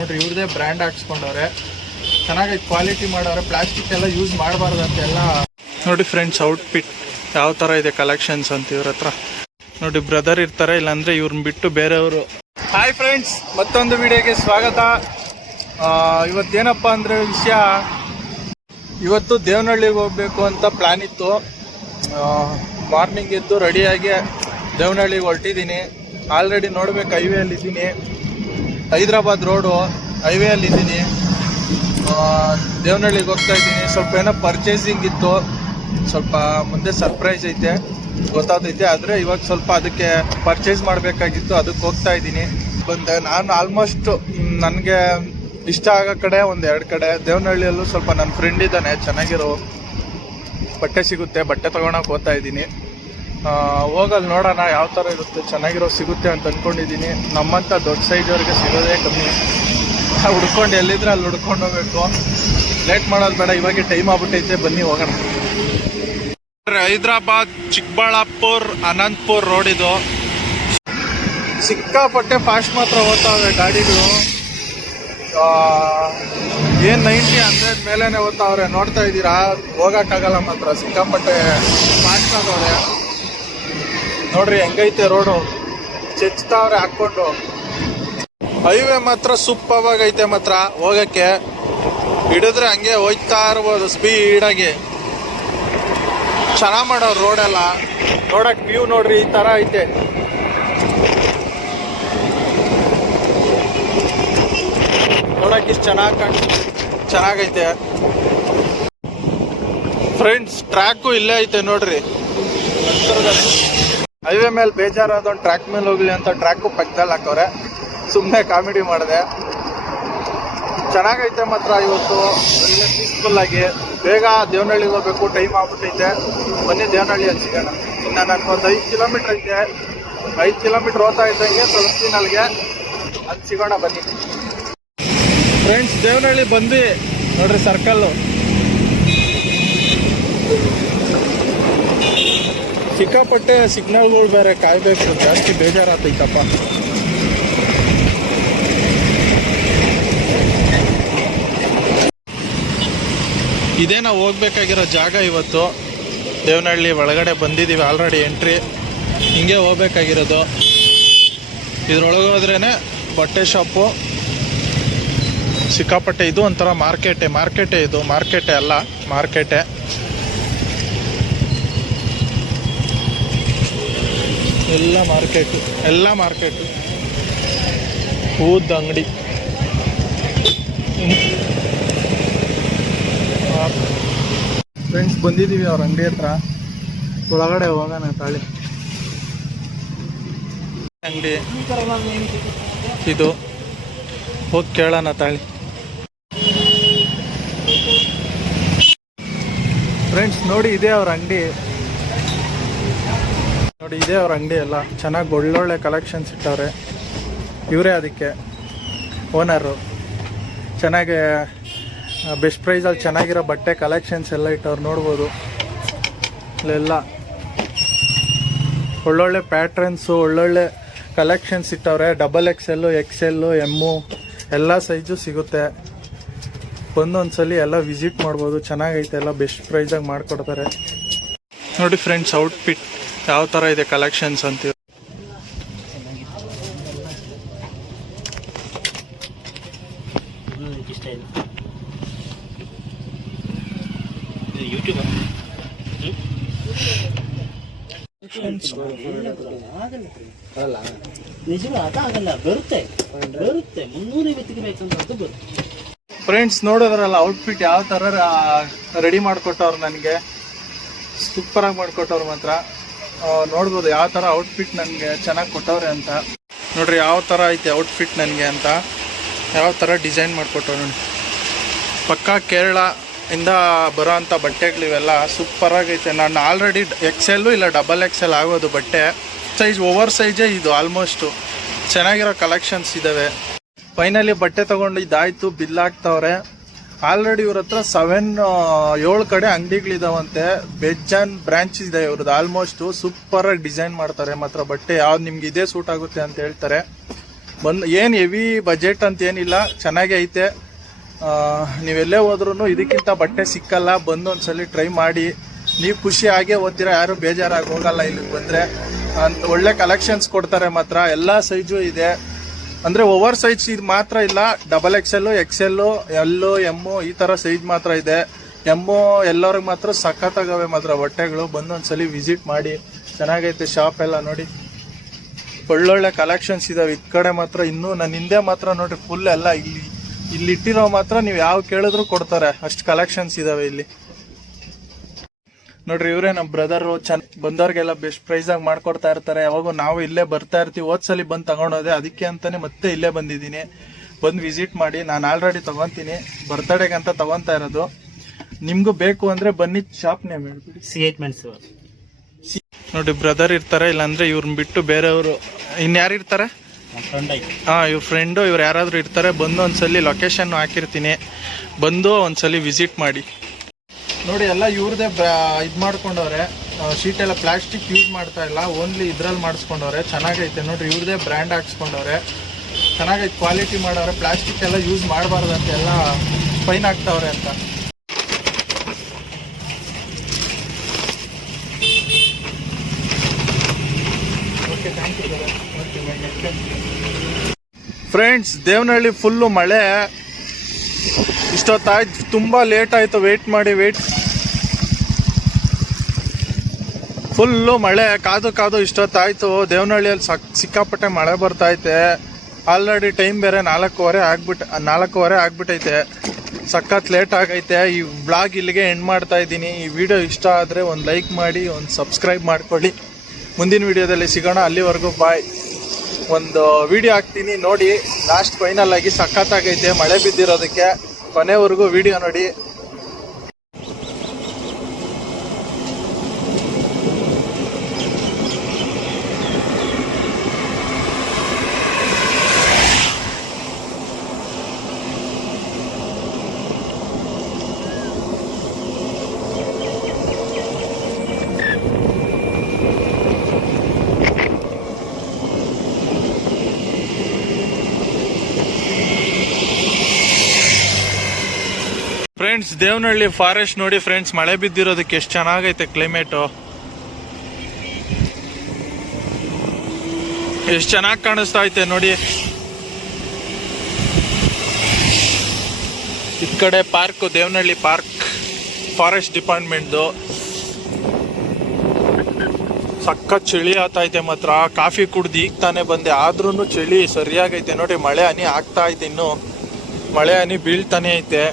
ನೋಡ್ರಿ ಇವ್ರದೇ ಬ್ರ್ಯಾಂಡ್ ಹಾಕ್ಸ್ಕೊಂಡವ್ರೆ, ಚೆನ್ನಾಗೈತೆ, ಕ್ವಾಲಿಟಿ ಮಾಡವ್ರೆ, ಪ್ಲಾಸ್ಟಿಕ್ ಎಲ್ಲ ಯೂಸ್ ಮಾಡಬಾರ್ದು ಅಂತೆಲ್ಲ. ನೋಡಿ ಫ್ರೆಂಡ್ಸ್, ಔಟ್ಫಿಟ್ ಯಾವ ಥರ ಇದೆ ಕಲೆಕ್ಷನ್ಸ್ ಅಂತ ಇವ್ರ ಹತ್ರ. ನೋಡಿ ಬ್ರದರ್ ಇರ್ತಾರೆ, ಇಲ್ಲಾಂದ್ರೆ ಇವ್ರನ್ನ ಬಿಟ್ಟು ಬೇರೆಯವರು. ಹಾಯ್ ಫ್ರೆಂಡ್ಸ್, ಮತ್ತೊಂದು ವಿಡಿಯೋಗೆ ಸ್ವಾಗತ. ಇವತ್ತೇನಪ್ಪ ಅಂದರೆ ವಿಷಯ, ಇವತ್ತು ದೇವನಹಳ್ಳಿಗೆ ಹೋಗ್ಬೇಕು ಅಂತ ಪ್ಲ್ಯಾನ್ ಇತ್ತು. ಮಾರ್ನಿಂಗ್ ಎದ್ದು ರೆಡಿಯಾಗಿ ದೇವನಹಳ್ಳಿಗೆ ಹೊರಟಿದ್ದೀನಿ. ಆಲ್ರೆಡಿ ನೋಡ್ಬೇಕು, ಹೈವೇಯಲ್ಲಿದ್ದೀನಿ, ಹೈದ್ರಾಬಾದ್ ರೋಡು ಹೈವೇಯಲ್ಲಿದ್ದೀನಿ. ದೇವನಹಳ್ಳಿಗೆ ಹೋಗ್ತಾ ಇದ್ದೀನಿ. ಸ್ವಲ್ಪ ಏನೋ ಪರ್ಚೇಸಿಂಗ್ ಇತ್ತು, ಸ್ವಲ್ಪ ಮುಂದೆ ಸರ್ಪ್ರೈಸ್ ಐತೆ ಗೊತ್ತಾಗ್ತೈತೆ. ಆದರೆ ಇವಾಗ ಸ್ವಲ್ಪ ಅದಕ್ಕೆ ಪರ್ಚೇಸ್ ಮಾಡಬೇಕಾಗಿತ್ತು, ಅದಕ್ಕೆ ಹೋಗ್ತಾ ಇದ್ದೀನಿ. ಬಂದೆ ನಾನು ಆಲ್ಮೋಸ್ಟ್ ನನಗೆ ಇಷ್ಟ ಆಗೋ ಕಡೆ ಒಂದೆರಡು ಕಡೆ. ದೇವನಹಳ್ಳಿಯಲ್ಲೂ ಸ್ವಲ್ಪ ನನ್ನ ಫ್ರೆಂಡ್ ಇದ್ದಾನೆ, ಚೆನ್ನಾಗಿರೋ ಬಟ್ಟೆ ಸಿಗುತ್ತೆ, ಬಟ್ಟೆ ತೊಗೊಳಕ್ಕೆ ಹೋಗ್ತಾ ಇದ್ದೀನಿ. ಹೋಗಲ್ಲಿ ನೋಡೋಣ ಯಾವ ಥರ ಇರುತ್ತೆ, ಚೆನ್ನಾಗಿರೋ ಸಿಗುತ್ತೆ ಅಂತ ಅಂದ್ಕೊಂಡಿದ್ದೀನಿ. ನಮ್ಮಂಥ ದೊಡ್ಡ ಸೈಜವ್ರಿಗೆ ಸಿಗೋದೇ ಕಮ್ಮಿ. ಹುಡ್ಕೊಂಡು ಎಲ್ಲಿದ್ರೆ ಅಲ್ಲಿ ಹುಡ್ಕೊಂಡು ಹೋಗ್ಬೇಕು. ಲೇಟ್ ಮಾಡೋದು ಬೇಡ, ಇವಾಗೆ ಟೈಮ್ ಆಗ್ಬಿಟ್ಟೈತೆ, ಬನ್ನಿ ಹೋಗೋಣ. ಹೈದ್ರಾಬಾದ್ ಚಿಕ್ಕಬಳ್ಳಾಪುರ್ ಅನಂತಪುರ್ ರೋಡ್ ಇದು. ಸಿಕ್ಕಾಪಟ್ಟೆ ಫಾಸ್ಟ್ ಮಾತ್ರ ಹೋಗ್ತಾವೆ ಗಾಡಿಗಳು. ಏನು 90-100 ಮೇಲೇನೆ ಹೋಗ್ತಾವ್ರೆ, ನೋಡ್ತಾ ಇದ್ದೀರಾ. ಹೋಗೋಕ್ಕಾಗಲ್ಲ ಮಾತ್ರ, ಸಿಕ್ಕಾಪಟ್ಟೆ ಫಾಸ್ಟ್ ಆಗವ್ರೆ. ನೋಡ್ರಿ ಹೆಂಗೈತೆ ರೋಡು, ಚೆಚ್ತಾವ್ರೆ ಹಾಕ್ಕೊಂಡು. ಹೈವೇ ಮಾತ್ರ ಸೂಪರ್ ಆಗೈತೆ ಮಾತ್ರ, ಹೋಗಕ್ಕೆ ಹಿಡಿದ್ರೆ ಹಂಗೆ ಹೋಯ್ತಾ ಇರ್ಬೋದು ಸ್ಪೀಡಾಗಿ. ಚೆನ್ನಾಗಿ ಮಾಡೋರು ರೋಡೆಲ್ಲ. ನೋಡಕ್ ವ್ಯೂ ನೋಡ್ರಿ ಈ ತರ ಐತೆ. ನೋಡಕ್ ಇಷ್ಟು ಚೆನ್ನಾಗೈತೆ ಫ್ರೆಂಡ್ಸ್. ಟ್ರ್ಯಾಕು ಇಲ್ಲೇ ಐತೆ ನೋಡ್ರಿ. ಹೈವೇ ಮೇಲೆ ಬೇಜಾರಾದೊಂದು ಟ್ರ್ಯಾಕ್ ಮೇಲೆ ಹೋಗ್ಲಿ ಅಂತ ಟ್ರ್ಯಾಕು ಪಕ್ಕದಲ್ಲಿ ಹಾಕವ್ರೆ. ಸುಮ್ಮನೆ ಕಾಮಿಡಿ ಮಾಡಿದೆ. ಚೆನ್ನಾಗೈತೆ ಮಾತ್ರ ಇವತ್ತು, ಒಳ್ಳೆ ಪೀಸ್ಫುಲ್ ಆಗಿ. ಬೇಗ ದೇವನಹಳ್ಳಿಗೆ ಹೋಗ್ಬೇಕು, ಟೈಮ್ ಆಗ್ಬಿಟ್ಟೈತೆ. ಬನ್ನಿ ದೇವನಹಳ್ಳಿಯಲ್ಲಿ ಸಿಗೋಣ. ಇನ್ನು ನನಗೊಂದು 5 ಕಿಲೋಮೀಟ್ರ್ ಐತೆ. 5 ಕಿಲೋಮೀಟ್ರ್ ಹೋಗ್ತಾ ಇದ್ದಂಗೆ ತುಳಸಿನಲ್ಲಿಗೆ ಅಲ್ಲಿ ಸಿಗೋಣ ಬನ್ನಿ ಫ್ರೆಂಡ್ಸ್. ದೇವನಹಳ್ಳಿ ಬಂದ್ವಿ ನೋಡ್ರಿ, ಸರ್ಕಲ್ಲು. ಸಿಕ್ಕಾಪಟ್ಟೆ ಸಿಗ್ನಲ್ಗಳು ಬೇರೆ ಕಾಯ್ಬೇಕು, ಜಾಸ್ತಿ ಬೇಜಾರಾಗ್ತೈತಪ್ಪ. ಇದೇ ನಾವು ಹೋಗ್ಬೇಕಾಗಿರೋ ಜಾಗ ಇವತ್ತು. ದೇವನಹಳ್ಳಿ ಒಳಗಡೆ ಬಂದಿದ್ದೀವಿ ಆಲ್ರೆಡಿ, ಎಂಟ್ರಿ. ಹಿಂಗೆ ಹೋಗ್ಬೇಕಾಗಿರೋದು. ಇದ್ರೊಳಗೆ ಹೋದ್ರೇ ಬಟ್ಟೆ ಶಾಪು. ಸಿಕ್ಕಾಪಟ್ಟೆ ಇದು ಒಂಥರ ಮಾರ್ಕೆಟೇ ಇದು. ಮಾರ್ಕೆಟೇ ಅಲ್ಲ, ಮಾರ್ಕೆಟೇ. ಎಲ್ಲ ಮಾರ್ಕೆಟು. ಹೂದ ಅಂಗಡಿ. ಫ್ರೆಂಡ್ಸ್ ಬಂದಿದ್ದೀವಿ ಅವ್ರ ಅಂಗಡಿ ಹತ್ರ. ಒಳಗಡೆ ಹೋಗೋಣ ತಾಳಿ. ಅಂಗಡಿ ಇದು, ಹೋಗಿ ಕೇಳೋಣ ತಾಳಿ. ಫ್ರೆಂಡ್ಸ್ ನೋಡಿ, ಇದೇ ಅವ್ರ ಅಂಗಡಿ. ನೋಡಿ ಇದೇ ಅವ್ರ ಅಂಗಡಿ. ಎಲ್ಲ ಚೆನ್ನಾಗಿ ಒಳ್ಳೊಳ್ಳೆ ಕಲೆಕ್ಷನ್ಸ್ ಇಟ್ಟವ್ರೆ. ಇವರೇ ಅದಕ್ಕೆ ಓನರು. ಚೆನ್ನಾಗಿ ಬೆಸ್ಟ್ ಪ್ರೈಸಲ್ಲಿ ಚೆನ್ನಾಗಿರೋ ಬಟ್ಟೆ ಕಲೆಕ್ಷನ್ಸ್ ಎಲ್ಲ ಇಟ್ಟವ್ರು, ನೋಡ್ಬೋದು. ಇಲ್ಲೆಲ್ಲ ಒಳ್ಳೊಳ್ಳೆ ಪ್ಯಾಟ್ರನ್ಸು, ಒಳ್ಳೊಳ್ಳೆ ಕಲೆಕ್ಷನ್ಸ್ ಇಟ್ಟವ್ರೆ. XXL, XL, M ಎಲ್ಲ ಸೈಜು ಸಿಗುತ್ತೆ. ಒಂದೊಂದ್ಸಲಿ ಎಲ್ಲ ವಿಸಿಟ್ ಮಾಡ್ಬೋದು. ಚೆನ್ನಾಗೈತೆ, ಎಲ್ಲ ಬೆಸ್ಟ್ ಪ್ರೈಸಾಗಿ ಮಾಡಿಕೊಡ್ತಾರೆ. ನೋಡಿ ಫ್ರೆಂಡ್ಸ್, ಔಟ್ಫಿಟ್ ಯಾವ ಥರ ಇದೆ ಕಲೆಕ್ಷನ್ಸ್ ಅಂತೀವಿ. ಫ್ರೆಂಡ್ಸ್ ನೋಡಿದ್ರಲ್ಲ ಔಟ್ಫಿಟ್ ಯಾವ ಥರ ರೆಡಿ ಮಾಡಿಕೊಟ್ಟವ್ರು ನನಗೆ. ಸೂಪರಾಗಿ ಮಾಡಿಕೊಟ್ಟವ್ರು ಮಾತ್ರ. ನೋಡ್ಬೋದು ಯಾವ ಥರ ಔಟ್ಫಿಟ್ ನನಗೆ ಚೆನ್ನಾಗಿ ಕೊಟ್ಟವ್ರೆ ಅಂತ. ನೋಡ್ರಿ ಯಾವ ಥರ ಐತೆ ಔಟ್ಫಿಟ್ ನನಗೆ ಅಂತ, ಯಾವ ಥರ ಡಿಸೈನ್ ಮಾಡಿಕೊಟ್ಟವ್ರು ನೋಡಿ. ಪಕ್ಕಾ ಕೇರಳ ಇಂದ ಬರೋ ಅಂಥ ಬಟ್ಟೆಗಳಿವೆಲ್ಲ ಸೂಪರಾಗೈತೆ. ನಾನು ಆಲ್ರೆಡಿ XL ಇಲ್ಲ XXL ಆಗೋದು ಬಟ್ಟೆ. ಸೈಜ್ ಓವರ್ ಸೈಜೇ ಇದು ಆಲ್ಮೋಸ್ಟು. ಚೆನ್ನಾಗಿರೋ ಕಲೆಕ್ಷನ್ಸ್ ಇದ್ದಾವೆ. ಫೈನಲಿ ಬಟ್ಟೆ ತೊಗೊಂಡು ಇದಾಯಿತು, ಬಿಲ್ ಹಾಕ್ತವ್ರೆ. ಆಲ್ರೆಡಿ ಇವ್ರ ಹತ್ರ 7 ಕಡೆ ಅಂಗಡಿಗಳಿದಾವಂತೆ. ಬೇಜಾನ್ ಬ್ರಾಂಚ್ ಇದೆ ಇವ್ರದ್ದು. ಆಲ್ಮೋಸ್ಟು ಸೂಪರಾಗಿ ಡಿಸೈನ್ ಮಾಡ್ತಾರೆ ಮಾತ್ರ ಬಟ್ಟೆ. ಯಾವ್ದು ನಿಮ್ಗೆ ಇದೇ ಸೂಟ್ ಆಗುತ್ತೆ ಅಂತ ಹೇಳ್ತಾರೆ. ಏನು ಹೆವಿ ಬಜೆಟ್ ಅಂತ ಏನಿಲ್ಲ, ಚೆನ್ನಾಗೇ ಐತೆ. ನೀವೆಲ್ಲೇ ಹೋದ್ರೂ ಇದಕ್ಕಿಂತ ಬಟ್ಟೆ ಸಿಕ್ಕಲ್ಲ. ಬಂದು ಒಂದ್ಸಲಿ ಟ್ರೈ ಮಾಡಿ, ನೀವು ಖುಷಿ ಆಗೇ ಓದ್ತೀರಾ, ಯಾರು ಬೇಜಾರಾಗಿ ಹೋಗಲ್ಲ ಇಲ್ಲಿಗೆ ಬಂದರೆ. ಒಳ್ಳೆ ಕಲೆಕ್ಷನ್ಸ್ ಕೊಡ್ತಾರೆ ಮಾತ್ರ, ಎಲ್ಲ ಸೈಜು ಇದೆ. ಅಂದರೆ ಓವರ್ ಸೈಜ್ ಇದು ಮಾತ್ರ ಇಲ್ಲ, XXL, XL, L, M ಈ ಥರ ಸೈಜ್ ಮಾತ್ರ ಇದೆ. M ಎಲ್ಲರಿಗೆ ಮಾತ್ರ ಸಖತ್ತಾಗವೆ ಮಾತ್ರ ಬಟ್ಟೆಗಳು. ಬಂದು ಒಂದ್ಸಲಿ ವಿಸಿಟ್ ಮಾಡಿ, ಚೆನ್ನಾಗೈತೆ ಶಾಪ್ ಎಲ್ಲ ನೋಡಿ. ಒಳ್ಳೊಳ್ಳೆ ಕಲೆಕ್ಷನ್ಸ್ ಇದಾವೆ. ಈ ಕಡೆ ಮಾತ್ರ ಇನ್ನೂ ನನ್ನ ಹಿಂದೆ ಮಾತ್ರ ನೋಡ್ರಿ ಫುಲ್ ಎಲ್ಲ ಇಲ್ಲಿ ಇಟ್ಟಿರೋ ಮಾತ್ರ ನೀವು ಯಾವ ಕೇಳಿದ್ರು ಕೊಡ್ತಾರೆ, ಅಷ್ಟು ಕಲೆಕ್ಷನ್ಸ್ ಇದಾವೆ ಇಲ್ಲಿ ನೋಡ್ರಿ. ಇವರೇ ನಮ್ಮ ಬ್ರದರು, ಬಂದವ್ರಿಗೆಲ್ಲ ಬೆಸ್ಟ್ ಪ್ರೈಸ್ ಆಗಿ ಮಾಡ್ಕೊಡ್ತಾ ಇರ್ತಾರೆ. ಯಾವಾಗೂ ನಾವು ಇಲ್ಲೇ ಬರ್ತಾ ಇರ್ತೀವಿ. ಹೋದ್ಸಲಿ ಬಂದು ತಗೊಂಡೋದೆ, ಅದಕ್ಕೆ ಅಂತಾನೆ ಮತ್ತೆ ಇಲ್ಲೇ ಬಂದಿದ್ದೀನಿ. ಬಂದು ವಿಸಿಟ್ ಮಾಡಿ. ನಾನು ಆಲ್ರೆಡಿ ತಗೊಂತೀನಿ, ಬರ್ತ್ಡೇಗೆ ಅಂತ ತಗೊಂತಾ ಇರೋದು. ನಿಮ್ಗೂ ಬೇಕು ಅಂದ್ರೆ ಬನ್ನಿ. ಶಾಪ್ ನೇಮ್ ಹೇಳ್ಬಿಡಿ. ನೋಡಿ ಬ್ರದರ್ ಇರ್ತಾರೆ, ಇಲ್ಲಾಂದ್ರೆ ಇವ್ರನ್ನ ಬಿಟ್ಟು ಬೇರೆಯವರು ಇನ್ಯಾರು ಇರ್ತಾರೆ? ಇವ್ರ ಫ್ರೆಂಡು, ಇವ್ರು ಯಾರಾದ್ರೂ ಇರ್ತಾರೆ. ಬಂದು ಒಂದ್ಸಲಿ ಲೊಕೇಶನ್ ಹಾಕಿರ್ತೀನಿ, ಬಂದು ಒಂದ್ಸಲಿ ವಿಸಿಟ್ ಮಾಡಿ. ನೋಡಿ ಎಲ್ಲ ಇವ್ರದೇ ಇದು ಮಾಡ್ಕೊಂಡವ್ರೆ. ಶೀಟ್ ಎಲ್ಲ ಪ್ಲಾಸ್ಟಿಕ್ ಯೂಸ್ ಮಾಡ್ತಾ ಇಲ್ಲ, ಓನ್ಲಿ ಇದ್ರಲ್ಲಿ ಮಾಡಿಸ್ಕೊಂಡವ್ರೆ. ಚೆನ್ನಾಗೈತೆ ನೋಡ್ರಿ, ಇವ್ರದೇ ಬ್ರ್ಯಾಂಡ್ ಹಾಕ್ಸ್ಕೊಂಡವ್ರೆ. ಚೆನ್ನಾಗೈತೆ, ಕ್ವಾಲಿಟಿ ಮಾಡವ್ರೆ. ಪ್ಲಾಸ್ಟಿಕ್ ಎಲ್ಲ ಯೂಸ್ ಮಾಡಬಾರ್ದು ಅಂತ ಎಲ್ಲ ಫೈನ್ ಆಗ್ತಾವ್ರೆ ಅಂತ. ಫ್ರೆಂಡ್ಸ್, ದೇವನಹಳ್ಳಿ ಫುಲ್ಲು ಮಳೆ. ಇಷ್ಟೊತ್ತಾಯ್ತು, ತುಂಬಾ ಲೇಟ್ ಆಯ್ತು. ವೇಟ್ ಮಾಡಿ ಫುಲ್ಲು ಮಳೆ, ಕಾದು ಇಷ್ಟೊತ್ತಾಯ್ತು. ದೇವನಹಳ್ಳಿಯಲ್ಲಿ ಸಿಕ್ಕಾಪಟ್ಟೆ ಮಳೆ ಬರ್ತೈತೆ. ಆಲ್ರೆಡಿ ಟೈಮ್ ಬೇರೆ 4:15 ಆಗ್ಬಿಟ್ಟೈತೆ. ಸಖತ್ ಲೇಟ್ ಆಗೈತೆ. ಈ ಬ್ಲಾಗ್ ಇಲ್ಲಿಗೆ ಎಂಡ್ ಮಾಡ್ತಾ ಇದ್ದೀನಿ. ಈ ವಿಡಿಯೋ ಇಷ್ಟ ಆದರೆ ಒಂದು ಲೈಕ್ ಮಾಡಿ, ಒಂದು ಸಬ್ಸ್ಕ್ರೈಬ್ ಮಾಡ್ಕೊಳ್ಳಿ. ಮುಂದಿನ ವಿಡಿಯೋದಲ್ಲಿ ಸಿಗೋಣ. ಅಲ್ಲಿವರೆಗೂ ಬಾಯ್. ಒಂದು ವಿಡಿಯೋ ಹಾಕ್ತೀನಿ ನೋಡಿ. ಲಾಸ್ಟ್ ಫೈನಲ್ ಆಗಿ ಸಖತ್ತಾಗೈತೆ ಮಳೆ ಬಿದ್ದಿರೋದಕ್ಕೆ. ಕೊನೆವರೆಗೂ ವಿಡಿಯೋ ನೋಡಿ. ಫ್ರೆಂಡ್ಸ್, ದೇವನಹಳ್ಳಿ ಫಾರೆಸ್ಟ್ ನೋಡಿ ಫ್ರೆಂಡ್ಸ್, ಮಳೆ ಬಿದ್ದಿರೋದಕ್ಕೆ ಎಷ್ಟು ಚೆನ್ನಾಗೈತೆ ಕ್ಲೈಮೇಟು. ಎಷ್ಟು ಚೆನ್ನಾಗಿ ಕಾಣಿಸ್ತಾ ಐತೆ ನೋಡಿ. ಈ ಕಡೆ ಪಾರ್ಕ್, ದೇವನಹಳ್ಳಿ ಪಾರ್ಕ್, ಫಾರೆಸ್ಟ್ ಡಿಪಾರ್ಟ್ಮೆಂಟ್ದು. ಸಖತ್ ಚಳಿ ಆಗ್ತೈತೆ ಮಾತ್ರ. ಕಾಫಿ ಕುಡ್ದು ಈಗ ತಾನೇ ಬಂದೆ, ಆದ್ರೂ ಚಳಿ ಸರಿಯಾಗೈತೆ ನೋಡಿ. ಮಳೆ ಹನಿ ಆಗ್ತಾ ಐತೆ, ಇನ್ನು ಮಳೆ ಹನಿ ಬೀಳ್ತಾನೆ ಐತೆ.